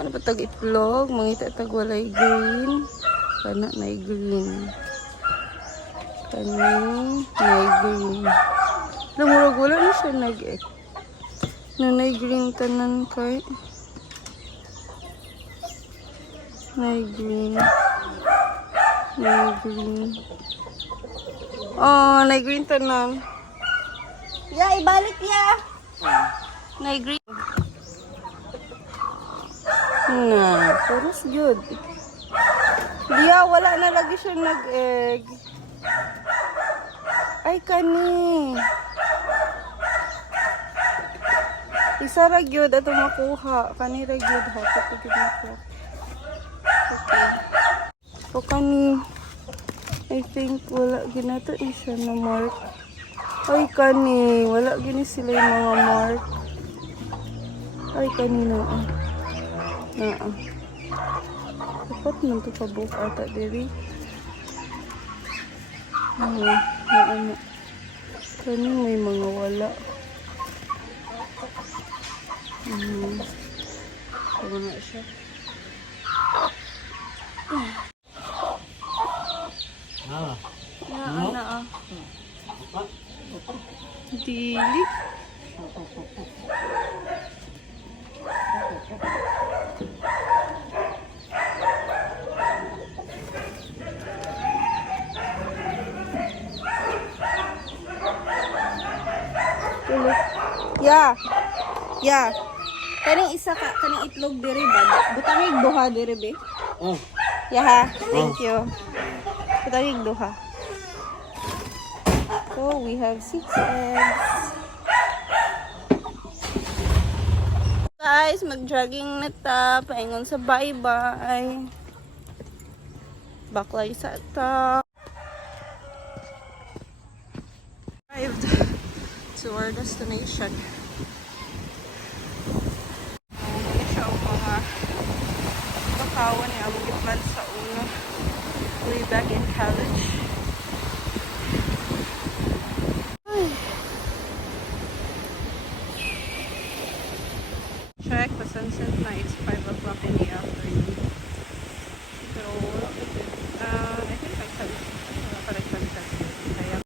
Mga na patag itlog, mangita tag walay green. Kana na green. Kani na green. Namurag wala na siya nag-ek. Nanay green tanan kay. Nay green. Nay green. Oh, nay green tanan. Ya, ibalik ya. Nay green. Na, puros good. Diya, wala na lagi siya nag-egg. Ay, kani. Isa ra gyud ato makuha. Kani ra gyud ha. Kapagid makuha. Okay. O kani. I think wala ginato isa na mark. Ay, kani. Wala gini sila yung mga mark. Ay, kani na. Dapat man ito pabuk ata diri. Ano. Kani may mga wala. Ano na siya. Na. Dili. Ya. Kaning isa ka, kaning itlog diri ba? Butangig duha diri be. Oh. Ya ha. Thank you. Butangig duha. So we have 6 eggs. Guys, mag-jogging na ta. Paingon sa bye-bye. Baklay sa ta. Arrived to our destination. Hindi siya ang mga bakawan niya. Bukit sa una. Way back in college. Check the sunset na. It's 5 o'clock in the